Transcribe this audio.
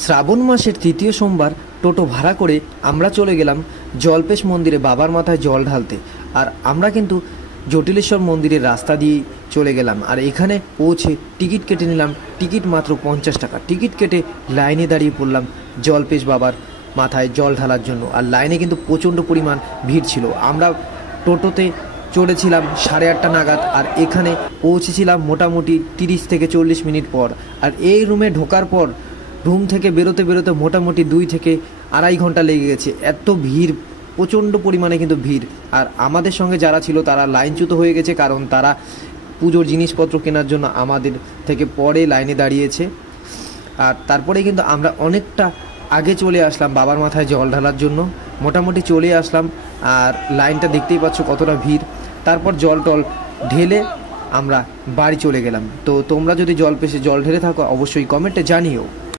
শ্রাবণ মাসের তৃতীয় সোমবার টোটো ভাড়া করে আমরা চলে গেলাম জল্পেশ মন্দিরে বাবার মাথায় জল ঢালতে। আর আমরা কিন্তু জটিলেশ্বর মন্দিরের রাস্তা দিয়ে চলে গেলাম। আর এখানে পৌঁছে টিকিট কেটে নিলাম। টিকিট মাত্র 50 টাকা। টিকিট কেটে লাইনে দাঁড়িয়ে পড়লাম জল্পেশ বাবার মাথায় জল ঢালার জন্য। আর লাইনে কিন্তু প্রচণ্ড পরিমাণ ভিড় ছিল। আমরা টোটোতে চড়েছিলাম 8:30 নাগাদ, আর এখানে পৌঁছেছিলাম মোটামুটি 30 থেকে 40 মিনিট পর। আর এই রুমে ঢোকার পর রুম থেকে বেরোতে বেরোতে মোটামুটি 2 থেকে আড়াই ঘন্টা লেগে গেছে। এত ভিড়, প্রচণ্ড পরিমাণে কিন্তু ভিড়। আর আমাদের সঙ্গে যারা ছিল তারা লাইনচ্যুত হয়ে গেছে, কারণ তারা পুজোর জিনিসপত্র কেনার জন্য আমাদের থেকে পরে লাইনে দাঁড়িয়েছে। আর তারপরে কিন্তু আমরা অনেকটা আগে চলে আসলাম বাবার মাথায় জল ঢালার জন্য। মোটামুটি চলে আসলাম, আর লাইনটা দেখতেই পাচ্ছ কতটা ভিড়। তারপর জল টল ঢেলে আমরা বাড়ি চলে গেলাম। তো তোমরা যদি জলপেশে জল ঢেলে থাকো অবশ্যই কমেন্টে জানিও।